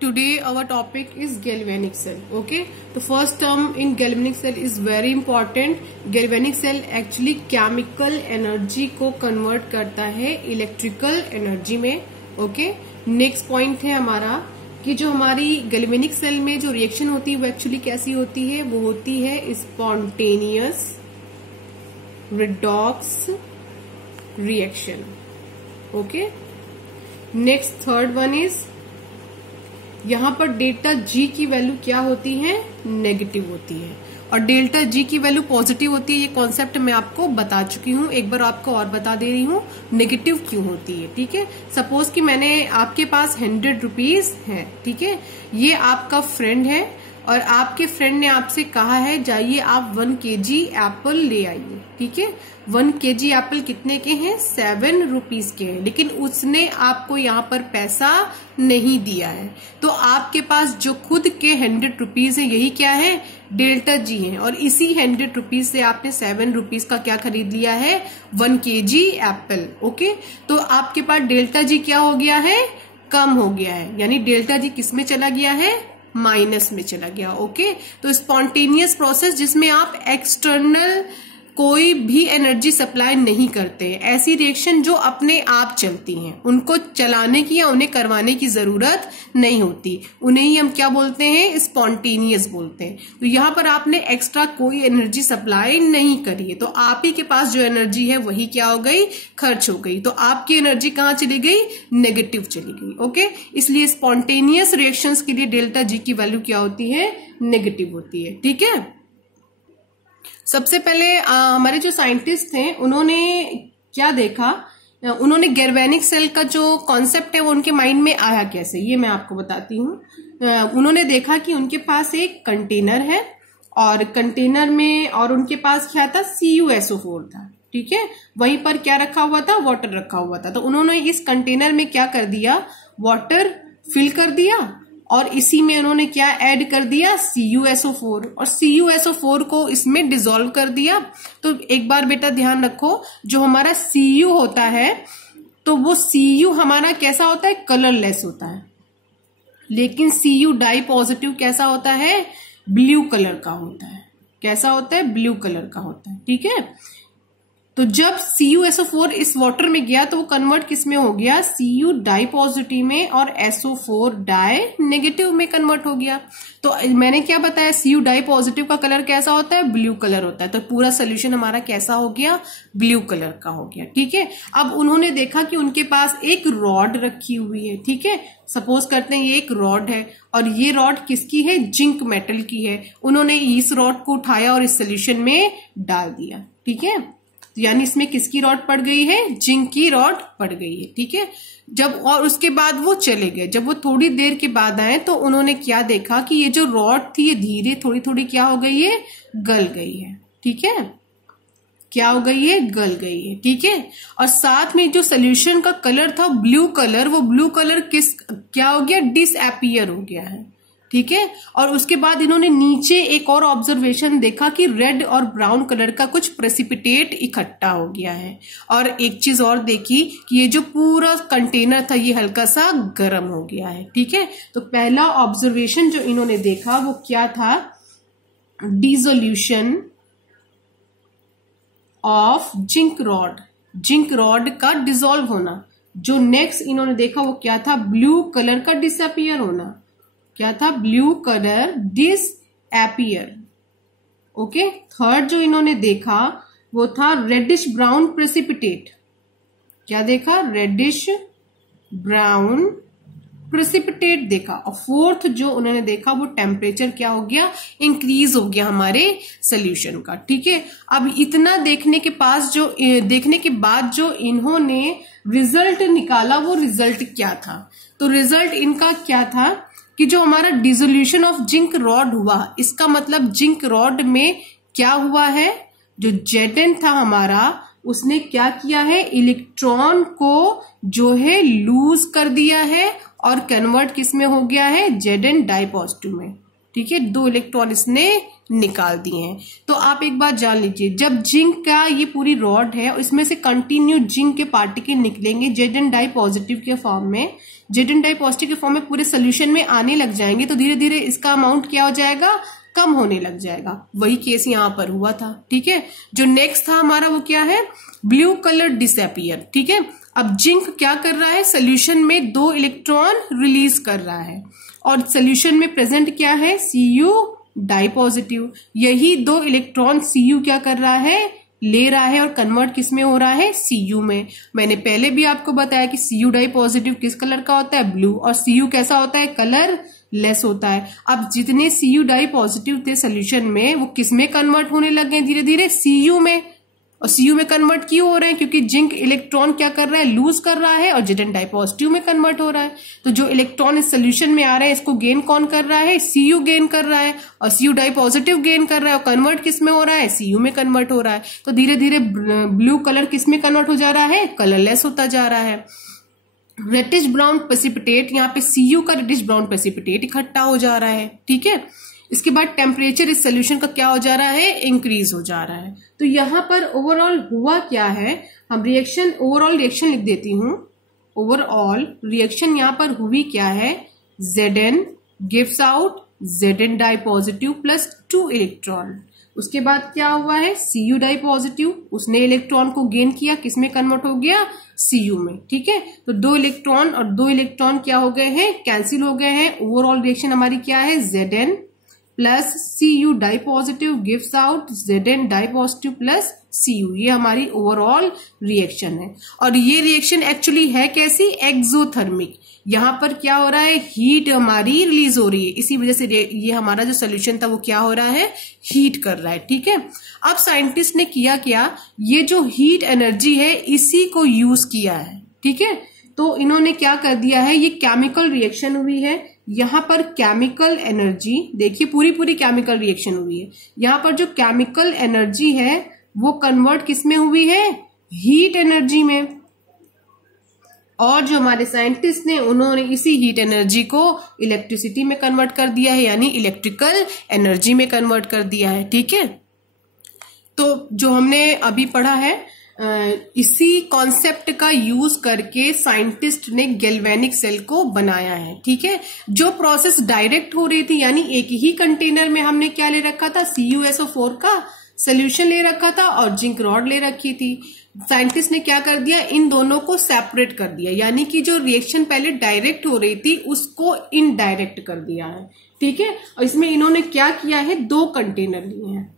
Today our topic is galvanic cell. Okay, the first term in galvanic cell is very important. Galvanic cell actually chemical energy को convert करता है electrical energy में. Okay, next point है हमारा कि जो हमारी galvanic cell में जो reaction होती है वो actually कैसी होती है, वो होती है spontaneous redox reaction. Okay, next third one is यहां पर डेल्टा जी की वैल्यू क्या होती है, नेगेटिव होती है, और डेल्टा जी की वैल्यू पॉजिटिव होती है. ये कॉन्सेप्ट मैं आपको बता चुकी हूं, एक बार आपको और बता दे रही हूं नेगेटिव क्यों होती है. ठीक है, सपोज कि मैंने आपके पास 100 रुपीज है. ठीक है, ये आपका फ्रेंड है और आपके फ्रेंड ने आपसे कहा है जाइए आप 1 kg एप्पल ले आइए. ठीक है, 1 kg एप्पल कितने के हैं, 7 रुपीज के हैं, लेकिन उसने आपको यहाँ पर पैसा नहीं दिया है. तो आपके पास जो खुद के 100 रुपीज है यही क्या है, डेल्टा जी है, और इसी 100 रुपीज से आपने 7 रुपीज का क्या खरीद लिया है, 1 kg एप्पल. ओके, तो आपके पास डेल्टा जी क्या हो गया है, कम हो गया है, यानी डेल्टा जी किस में चला गया है, माइनस में चला गया. ओके, तो स्पॉन्टेनियस प्रोसेस जिसमें आप एक्सटर्नल कोई भी एनर्जी सप्लाई नहीं करते, ऐसी रिएक्शन जो अपने आप चलती हैं, उनको चलाने की या उन्हें करवाने की जरूरत नहीं होती, उन्हें ही हम क्या बोलते हैं, स्पॉन्टेनियस बोलते हैं. तो यहां पर आपने एक्स्ट्रा कोई एनर्जी सप्लाई नहीं करी है, तो आप ही के पास जो एनर्जी है वही क्या हो गई, खर्च हो गई. तो आपकी एनर्जी कहां चली गई, नेगेटिव चली गई. ओके, इसलिए स्पॉन्टेनियस रिएक्शंस के लिए डेल्टा जी की वैल्यू क्या होती है, नेगेटिव होती है. ठीक है, सबसे पहले हमारे जो साइंटिस्ट थे उन्होंने क्या देखा, उन्होंने गैल्वेनिक सेल का जो कॉन्सेप्ट है वो उनके माइंड में आया कैसे, ये मैं आपको बताती हूँ. उन्होंने देखा कि उनके पास एक कंटेनर है और कंटेनर में और उनके पास क्या था, CuSO4 था. ठीक है, वहीं पर क्या रखा हुआ था, वाटर रखा हुआ था. तो उन्होंने इस कंटेनर में क्या कर दिया, वाटर फिल कर दिया और इसी में उन्होंने क्या ऐड कर दिया, CuSO4, और CuSO4 को इसमें डिसॉल्व कर दिया. तो एक बार बेटा ध्यान रखो, जो हमारा Cu होता है तो वो Cu हमारा कैसा होता है, कलरलेस होता है, लेकिन Cu डाई पॉजिटिव कैसा होता है, ब्लू कलर का होता है. कैसा होता है, ब्लू कलर का होता है. ठीक है, तो जब CuSO4 इस वाटर में गया तो वो कन्वर्ट किस में हो गया, Cu डाई पॉजिटिव में, और SO4 डाई नेगेटिव में कन्वर्ट हो गया. तो मैंने क्या बताया, Cu डाई पॉजिटिव का कलर कैसा होता है, ब्लू कलर होता है. तो पूरा सोल्यूशन हमारा कैसा हो गया, ब्लू कलर का हो गया. ठीक है, अब उन्होंने देखा कि उनके पास एक रॉड रखी हुई है. ठीक है, सपोज करते हैं ये एक रॉड है और ये रॉड किसकी है, जिंक मेटल की है. उन्होंने इस रॉड को उठाया और इस सोल्यूशन में डाल दिया. ठीक है, यानी इसमें किसकी रॉड पड़ गई है, जिंक की रॉड पड़ गई है. ठीक है, जब और उसके बाद वो चले गए, जब वो थोड़ी देर के बाद आए तो उन्होंने क्या देखा कि ये जो रॉड थी ये धीरे थोड़ी थोड़ी क्या हो गई है, गल गई है. ठीक है, क्या हो गई है, गल गई है. ठीक है, और साथ में जो सोल्यूशन का कलर था ब्लू कलर, वो ब्लू कलर क्या हो गया, डिसअपीयर हो गया है. ठीक है, और उसके बाद इन्होंने नीचे एक और ऑब्जर्वेशन देखा कि रेड और ब्राउन कलर का कुछ प्रेसिपिटेट इकट्ठा हो गया है. और एक चीज और देखी कि ये जो पूरा कंटेनर था ये हल्का सा गर्म हो गया है. ठीक है, तो पहला ऑब्जर्वेशन जो इन्होंने देखा वो क्या था, dissolution of zinc rod, zinc rod का डिसॉल्व होना. जो नेक्स्ट इन्होंने देखा वो क्या था, ब्लू कलर का डिसअपीयर होना. क्या था, blue colour disappear. Okay, third जो इन्होंने देखा वो था रेडिश ब्राउन प्रेसिपिटेट. क्या देखा, रेडिश ब्राउन प्रेसिपिटेट देखा. और फोर्थ जो उन्होंने देखा वो टेम्परेचर क्या हो गया, इंक्रीज हो गया हमारे सोल्यूशन का. ठीक है, अब इतना देखने के बाद जो इन्होंने रिजल्ट निकाला वो रिजल्ट क्या था. तो रिजल्ट इनका क्या था कि जो हमारा डिसोल्यूशन ऑफ जिंक रॉड हुआ, इसका मतलब जिंक रॉड में क्या हुआ है, जो Zn था हमारा उसने क्या किया है, इलेक्ट्रॉन को जो है लूज कर दिया है और कन्वर्ट किस में हो गया है, Zn डाई पॉजिटिव में. ठीक है, 2 इलेक्ट्रॉन इसने निकाल दिए हैं। तो आप एक बात जान लीजिए, जब जिंक का ये पूरी रॉड है, इसमें से कंटिन्यू जिंक के पार्टिकल निकलेंगे Zn डाई पॉजिटिव के फॉर्म में, Zn डाई पॉजिटिव के फॉर्म में पूरे सोल्यूशन में आने लग जाएंगे, तो धीरे धीरे इसका अमाउंट क्या हो जाएगा, कम होने लग जाएगा। वही केस यहां पर हुआ था। ठीक है, जो नेक्स्ट था हमारा वो क्या है, ब्लू कलर डिसअपियर। ठीक है, अब जिंक क्या कर रहा है, सोल्यूशन में 2 इलेक्ट्रॉन रिलीज कर रहा है और सोल्यूशन में प्रेजेंट क्या है, Cu डाई पॉजिटिव। यही 2 इलेक्ट्रॉन Cu क्या कर रहा है, ले रहा है और कन्वर्ट किस में हो रहा है, Cu में। मैंने पहले भी आपको बताया कि Cu डाई पॉजिटिव किस कलर का होता है, ब्लू, और Cu कैसा होता है, कलर लेस होता है। अब जितने Cu डाई पॉजिटिव थे सोल्यूशन में, वो किस में कन्वर्ट होने लगे धीरे धीरे, Cu में। और Cu में कन्वर्ट क्यों हो रहे हैं, क्योंकि जिंक इलेक्ट्रॉन क्या कर रहा है, लूज कर रहा है, और Zn डाई पॉजिटिव में कन्वर्ट हो रहा है। तो जो इलेक्ट्रॉन इस सोल्यूशन में आ रहे हैं, इसको गेन कौन कर रहा है, Cu गेन कर रहा है, और Cu डाई पॉजिटिव गेन कर रहा है, और कन्वर्ट किस में हो रहा है, Cu में कन्वर्ट हो रहा है। तो धीरे धीरे ब्लू कलर किस में कन्वर्ट हो जा रहा है, कलरलेस होता जा रहा है। रेडिश ब्राउन प्रेसिपिटेट, यहाँ पे Cu का रेडिश ब्राउन प्रेसिपिटेट इकट्ठा हो जा रहा है। ठीक है, इसके बाद टेम्परेचर इस सोल्यूशन का क्या हो जा रहा है, इंक्रीज हो जा रहा है। तो यहां पर ओवरऑल हुआ क्या है, हम रिएक्शन, ओवरऑल रिएक्शन लिख देती हूं। ओवरऑल रिएक्शन यहां पर हुई क्या है, Zn gives out Zn di positive plus 2 electron. उसके बाद क्या हुआ है, Cu डाई पॉजिटिव, उसने इलेक्ट्रॉन को गेन किया, किसमें कन्वर्ट हो गया, Cu में। ठीक है, तो 2 इलेक्ट्रॉन और 2 इलेक्ट्रॉन क्या हो गए हैं, कैंसिल हो गए हैं। ओवरऑल रिएक्शन हमारी क्या है, Zn plus Cu di positive gives out Zn di positive plus Cu। ये हमारी ओवरऑल रिएक्शन है। और ये रिएक्शन एक्चुअली है कैसी, एक्सोथर्मिक। यहां पर क्या हो रहा है, हीट हमारी रिलीज हो रही है, इसी वजह से ये हमारा जो सोल्यूशन था वो क्या हो रहा है, हीट कर रहा है। ठीक है, अब साइंटिस्ट ने किया क्या, ये जो हीट एनर्जी है इसी को यूज किया है। ठीक है, तो इन्होंने क्या कर दिया है, ये केमिकल रिएक्शन हुई है, यहां पर केमिकल एनर्जी, देखिए पूरी केमिकल रिएक्शन हुई है। यहां पर जो केमिकल एनर्जी है वो कन्वर्ट किस में हुई है, हीट एनर्जी में। और जो हमारे साइंटिस्ट ने, उन्होंने इसी हीट एनर्जी को इलेक्ट्रिसिटी में कन्वर्ट कर दिया है, यानी इलेक्ट्रिकल एनर्जी में कन्वर्ट कर दिया है। ठीक है, तो जो हमने अभी पढ़ा है, इसी कॉन्सेप्ट का यूज करके साइंटिस्ट ने गैल्वेनिक सेल को बनाया है। ठीक है, जो प्रोसेस डायरेक्ट हो रही थी, यानी एक ही कंटेनर में हमने क्या ले रखा था, CuSO4 का सोल्यूशन ले रखा था और जिंक रॉड ले रखी थी। साइंटिस्ट ने क्या कर दिया, इन दोनों को सेपरेट कर दिया, यानी कि जो रिएक्शन पहले डायरेक्ट हो रही थी उसको इनडायरेक्ट कर दिया है। ठीक है, और इसमें इन्होंने क्या किया है, 2 कंटेनर लिए हैं,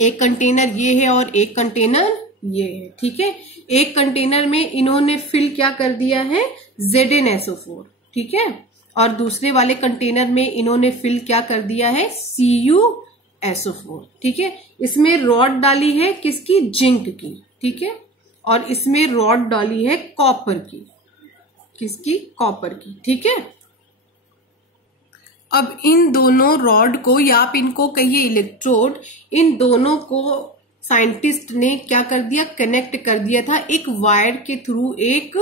एक कंटेनर ये है और एक कंटेनर ये है। ठीक है, एक कंटेनर में इन्होंने फिल क्या कर दिया है, ZnSO4। ठीक है, और दूसरे वाले कंटेनर में इन्होंने फिल क्या कर दिया है, CuSO4। ठीक है, इसमें रॉड डाली है किसकी, जिंक की। ठीक है, और इसमें रॉड डाली है कॉपर की, किसकी, कॉपर की। ठीक है, अब इन दोनों रॉड को, या आप इनको कहिए इलेक्ट्रोड, इन दोनों को साइंटिस्ट ने क्या कर दिया, कनेक्ट कर दिया था एक वायर के थ्रू एक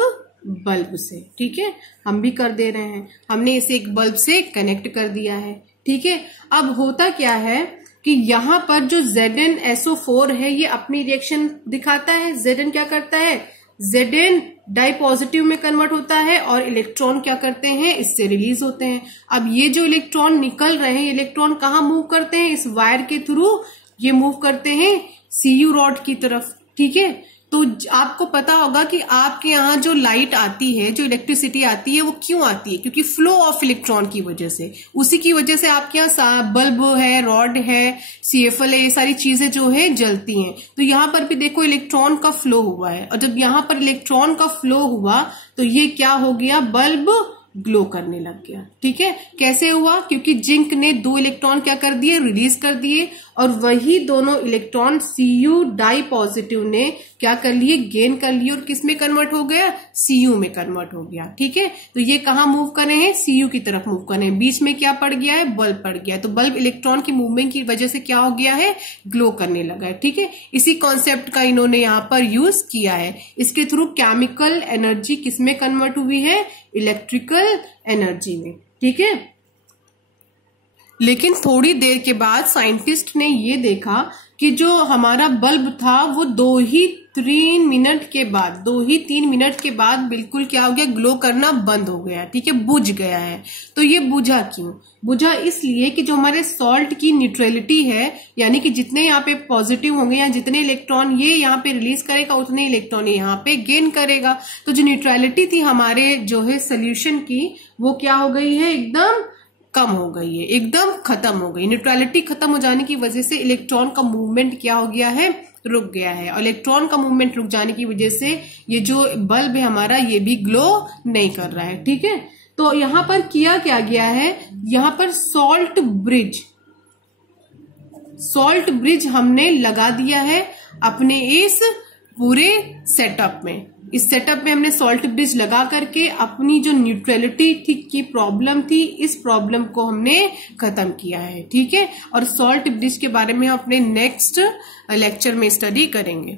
बल्ब से। ठीक है, हम भी कर दे रहे हैं, हमने इसे एक बल्ब से कनेक्ट कर दिया है। ठीक है, अब होता क्या है कि यहां पर जो ZnSO4 है ये अपनी रिएक्शन दिखाता है। Zn क्या करता है, Zn डाई पॉजिटिव में कन्वर्ट होता है और इलेक्ट्रॉन क्या करते हैं, इससे रिलीज होते हैं। अब ये जो इलेक्ट्रॉन निकल रहे हैं, इलेक्ट्रॉन कहाँ मूव करते हैं, इस वायर के थ्रू ये मूव करते हैं Cu रॉड की तरफ। ठीक है, तो आपको पता होगा कि आपके यहाँ जो लाइट आती है, जो इलेक्ट्रिसिटी आती है, वो क्यों आती है, क्योंकि फ्लो ऑफ इलेक्ट्रॉन की वजह से। उसी की वजह से आपके यहाँ बल्ब है, रॉड है, CFL है, ये सारी चीजें जो है जलती हैं। तो यहाँ पर भी देखो इलेक्ट्रॉन का फ्लो हुआ है, और जब यहाँ पर इलेक्ट्रॉन का फ्लो हुआ तो ये क्या हो गया, बल्ब ग्लो करने लग गया। ठीक है, कैसे हुआ, क्योंकि जिंक ने 2 इलेक्ट्रॉन क्या कर दिए, रिलीज कर दिए, और वही दोनों इलेक्ट्रॉन Cu डाई पॉजिटिव ने क्या कर लिए, गेन कर लिए, और किस में कन्वर्ट हो गया, Cu में कन्वर्ट हो गया। ठीक है, तो ये कहाँ मूव कर रहे हैं, Cu की तरफ मूव कर रहे हैं। बीच में क्या पड़ गया है, बल्ब पड़ गया, तो बल्ब इलेक्ट्रॉन की मूवमेंट की वजह से क्या हो गया है, ग्लो करने लगा है। ठीक है, इसी कॉन्सेप्ट का इन्होंने यहाँ पर यूज किया है। इसके थ्रू केमिकल एनर्जी किस में कन्वर्ट हुई है, इलेक्ट्रिकल एनर्जी में। ठीक है, लेकिन थोड़ी देर के बाद साइंटिस्ट ने ये देखा कि जो हमारा बल्ब था वो 2 ही 3 मिनट के बाद बिल्कुल क्या हो गया, ग्लो करना बंद हो गया। ठीक है, बुझ गया है। तो ये बुझा क्यों? बुझा इसलिए कि जो हमारे सॉल्ट की न्यूट्रलिटी है, यानी कि जितने यहाँ पे पॉजिटिव होंगे या जितने इलेक्ट्रॉन ये यहाँ पे रिलीज करेगा उतने इलेक्ट्रॉन यहाँ पे गेन करेगा। तो जो न्यूट्रलिटी थी हमारे जो है सोल्यूशन की, वो क्या हो गई है, एकदम कम हो गई है, एकदम खत्म हो गई। न्यूट्रलिटी खत्म हो जाने की वजह से इलेक्ट्रॉन का मूवमेंट क्या हो गया है, रुक गया है। और इलेक्ट्रॉन का मूवमेंट रुक जाने की वजह से ये जो बल्ब है हमारा ये भी ग्लो नहीं कर रहा है। ठीक है, तो यहां पर किया क्या गया है, यहां पर सॉल्ट ब्रिज हमने लगा दिया है अपने इस पूरे सेटअप में। इस सेटअप में हमने सॉल्ट ब्रिज लगा करके अपनी जो न्यूट्रलिटी की प्रॉब्लम थी, इस प्रॉब्लम को हमने खत्म किया है। ठीक है, और सॉल्ट ब्रिज के बारे में हम अपने नेक्स्ट लेक्चर में स्टडी करेंगे।